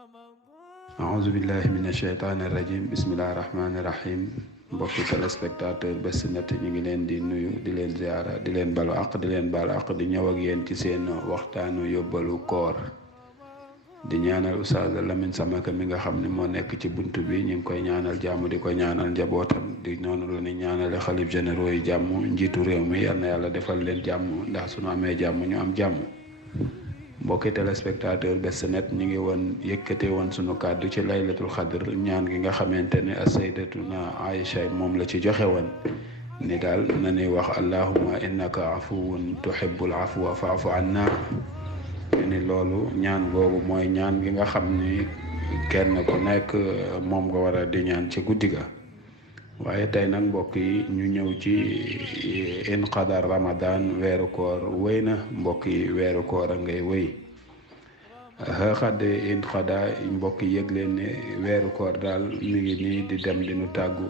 aouzu billahi mina sheytaani rajim bismillahi rahmaani rahim mbokki téléspectateur Bës Net ñu ngi leen di nuyu di leen ziara di leen balu àq di leen balu àq di ñëw ak yéen ci seen waxtaanu yóbbalu koor di ñaanal Oustaz Lamine Samaka mi nga xam ne moo nekk ci bunt bi ñu ngi koy ñaanal jàmm di ko ñaanal njabootam di noonu la ni ñaanale xalif généraux yi jàmm njiitu réew mi yal na yàlla defal leen jàmm ndax suñu amee jàmm ñu am jàmm. mbokki téléspectateur Bës Net ñu ngi woon yëkkate woon sunu kàddu ci laylatul xadr ñaan gi nga xamante ne as-sayyidatuna Aïcha moom la ci joxe woon ni daal na ñuy wax allahumma innaka afuwun tuhibbul afwa fa'fu anna ni loolu ñaan googu mooy ñaan gi nga xam ni kenn ku nekk moom nga war a di ñaan ci guddi ga. waaye tey nag mbokk yi ñu ñëw ci inqadar ramadan weeru koor wéy na mbokk yi weeru koor a ngay wéy xaxad inqada mbokk yi yëg leen ne weeru koor daal mi ngi nii di dem di nu tàggu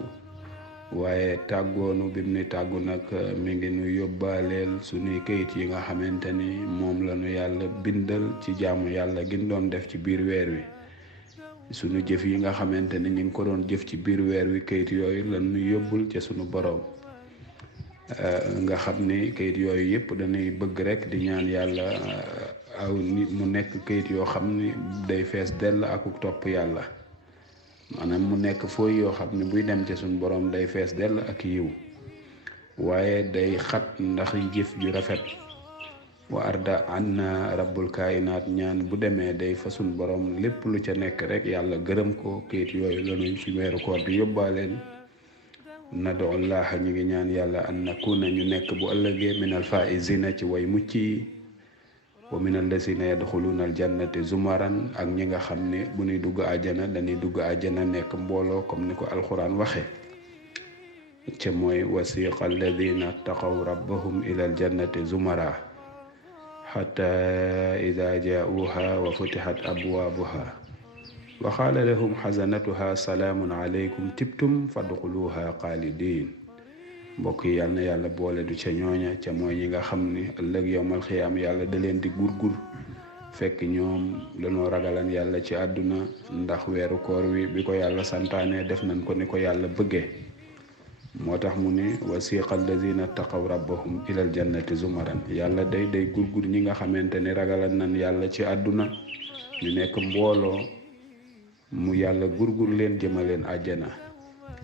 waaye tàggoonu bi mu ni tàggu nag mi ngi nu yóbbaaleel suñuy kayit yi nga xamante ni moom la nu yàlla bindal ci jaamu yàlla gin doon def ci biir weer wi sunu jëf yi nga xamante ne ñu ngi ko doon jëf ci biir weer wi kayit yooyu lan ñu yóbbul ca sunu boroom nga xam ni kayit yooyu yëpp dañuy bëgg rek di ñaan yàlla aw nit mu nekk kayit yoo xam ni day fees dell ak topp yàlla maanaam mu nekk fooy yoo xam ne buy dem ca sunu boroom day fees dell ak yiw waaye day xat ndax jëf ju rafet wa arda anna rabbul kainaat ñaan bu demee day fasul borom lépp lu ca nekk rek yàlla gërëm ko kayit yooyu lañuy ci weeru koor di yóbbaaleen nad'ullaha ñu ngi ñaan yàlla an nakuna ñu nekk bu ëllëgee min al faizina ci way mucc yi wa min allazina yadxuluuna al jannati zumaran ak ñi nga xam ne bu ñuy dugg àjjana dañuy dugg àjjana nekk mbooloo comme ni ko alquran waxe ca mooy wasiqa alladina taqaw rabbahum ila al jannati zumara xata ida jaauha wa futixat abwaabuha wa qaala lahum xasanatuha salaamun aleykum tibtum fadxuluha xaalidin mbokk yi yal na yàlla boole du ca ñooña ca mooy ñi nga xam ni ëllëg yowmal xiyaam yàlla da leen di gurgur fekk ñoom dañoo ragalan yàlla ci àdduna ndax weeru koor wi bi ko yàlla santaane def nañ ko ni ko yàlla bëggee moo tax mu ni wasiqa allazina taqaw rabbahum ilal jannati zumaran yàlla day gurgur ñi nga xamante ni ragalan nan yàlla ci àdduna ñu nekk mbooloo mu yàlla gurgur leen jëmaleen àjjana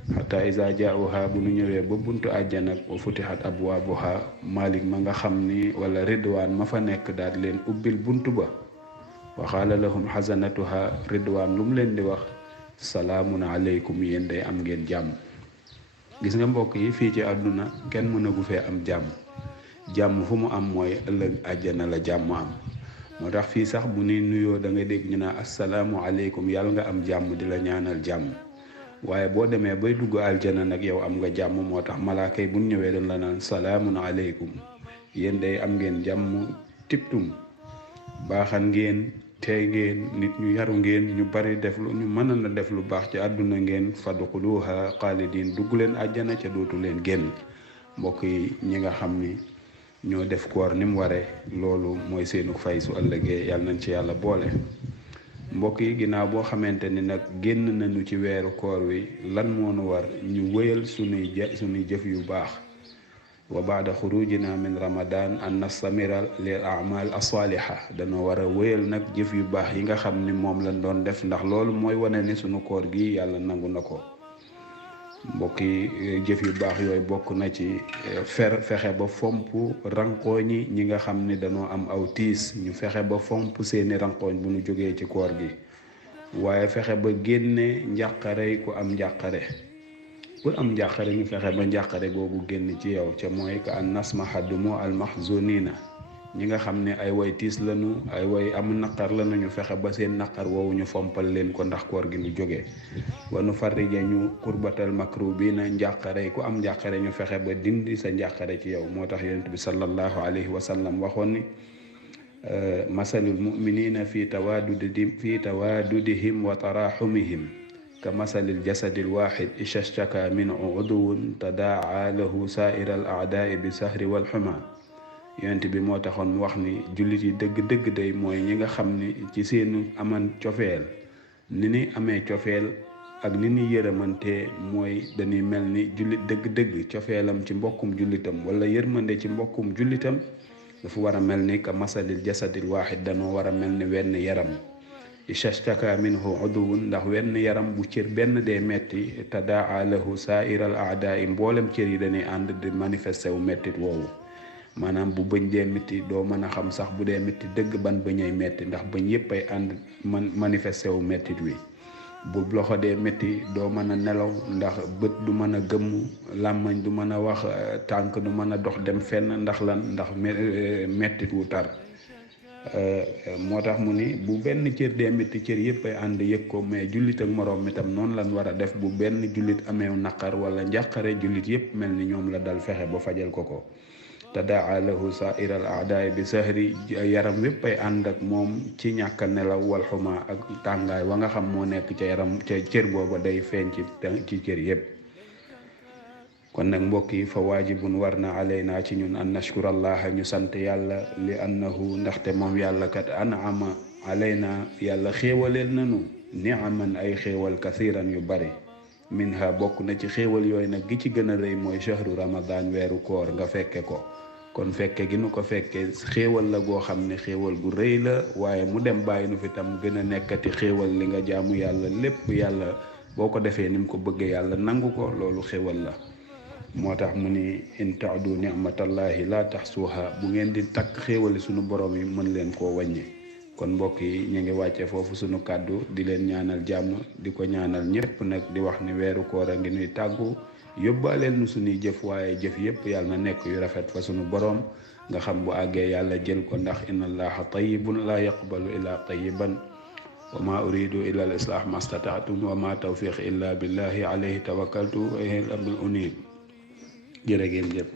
xata isa jaauha bu nu ñëwee ba buntu àjjana wa futixat abwaabuha malik ma nga xam ni wala ridwaan ma fa nekk daal leen ubbil buntu ba wa qaala lahum xasanatuha ridwaan lu mu leen di wax salaamun aleykum yéen day am ngeen jàmm. gis nga mbokk yi fii ci àdduna kenn mënagu fee am jàmm fu mu am mooy ëllëg àjjana la jàmm am moo tax fii sax bu ni nuyoo da ngay dégg ñu naan asalaamu aleykum yàlla nga am jàmm di la ñaanal jàmm waaye boo demee bay dugg aljana nag yow am nga jàmm moo tax malaaka yi bu ñëwee dañ la naan salaamun aleykum yéen day am ngeen jàmm tibtum baaxan ngeen tey ngeen nit ñu yaru ngeen ñu bari def lu ñu mën na def lu baax ci àdduna ngeen fadxuluha xaalidin dugg leen àjjana ca dootu leen génn mbokk yi ñi nga xam ni ñoo def koor ni mu waree loolu mooy seenu fay su ëllëgee yàlla nañ ci yàlla boole. mbokk yi ginnaaw boo xamante ni nag génn nañu ci weeru koor wi lan moo nu war ñu wëyal sunuy jëf yu baax wa baada xurujina min ramadan an nastamira lil amal asaliha dañoo war a wéyal nag jëf yu baax yi nga xam ni moom lañ doon def ndax loolu mooy wane ni sunu koor gi yàlla nangu na ko mbokk yi jëf yu baax yooyu bokk na ci fexe ba fomp rankooñi ñi nga xam ni dañoo am aw tiis ñu fexe ba fomp seeni rankooñ bu ñu jógee ci koor gi waaye fexe ba génne njàqare ku am njàqare ku am njàqare ñu fexe ba njàqare googu génn ci yow ca mooy ka an nasmaha dumu al mahzunina ñi nga xam ne ay way tiis lañu ay way am naqar lañu ñu fexe ba seen naqar woowu ñu fompal leen ko ndax koor gi ñu jógee wa nu farrija ñu kurbatal makrubina njàqare ku am njàqare ñu fexe ba dindi sa njàqare ci yow moo tax yonent bi sallallahu alayhi wa sallam waxoon ni masalul muminina fi tawaadudihim wa taraxumihim ka masalil jasadil waxid ishashtaka min uduwin tadaa lahu saaira al aadaai bi sahri wal xuma yonent bi moo taxoon mu wax ni jullit yi dëgg-dëgg day mooy ñi nga xam ni ci seenu aman cofeel ni ni amee cofeel ak ni ni yërëmante mooy dañuy mel ni jullit dëgg-dëgg cofeelam ci mbokkum jullitam wala yërmande ci mbokkum jullitam dafa war a mel ni ka masalil jasadil waaxid danoo war a mel ni wenn yaram ishtaka minhu uduwun ndax wenn yaram bu cër benn dee metti tadaa lahu saairal aadaa i mboolem cër yi dañuy ànd di manifesté wu mettit woowu maanaam bu bëñ dee metti doo mën a xam sax bu dee metti dëgg ban bëñay metti ndax bëñ yépp ay ànd manifesté wu mettit wi bu loxo dee metti doo mën a nelaw ndax bët du mën a gëmm làmmañ du mën a wax tànk du mën a dox dem fenn ndax lan ndax mettit wu tar moo tax mu ni bu benn cër dee metti cër yépp ay ànd yëg ko mais jullit ak moroom mi tam noonu lan war a def bu benn jullit ameew naqar wala njàqare jullit yépp mel ni ñoom la dal fexe ba fajal ko tadaa lahu saairal aadaay bi sahri yaram wépp ay ànd ak moom ci ñàkk a nelaw wal xuma ak tàngaay wa nga xam moo nekk ca yaram ca cër booba day feeñ ci cër yépp kon nag mbokk yi fa waajibun war na alayna ci ñun an nashkurallaha ñu sant yàlla li annahu ndaxte moom yàlla kat an'ama alayna yàlla xéewaleel nanu ni'aman ay xéewal kathiran yu bari minha bokk na ci xéewal yooyu nag gi ci gën a rëy mooy shahru ramadan weeru koor nga fekke ko kon fekke gi nu ko fekkee xéewal la goo xam ne xéewal gu rëy la waaye mu dem bàyyi nu fi tam gën a nekkati xéewal li nga jaamu yàlla lépp yàlla boo ko defee ni mu ko bëggee yàlla nangu ko loolu xéewal la moo tax mu ni in taadu nicmatallahi la taxsuha bu ngeen di takk xéewali sunu borom yi mën leen koo wàññi kon mbokk yi ñu ngi wàcce foofu sunu kàddu di leen ñaanal jàmm di ko ñaanal ñépp nag di wax ni weeru koor a ngi nuy tàggu yóbbaaleel nu sunuy jëf waaye jëf yépp yàlla na nekk yu rafet fa sunu borom nga xam bu àggee yàlla jël ko ndax inna allaha tayyibun la yaqbalu illa tayyiban wa ma uridu illa al islah ma stata'tum wa ma tawfiq illa billahi alayhi tawakkaltu wa ilayhi al-amru unib jërë ngeen jëf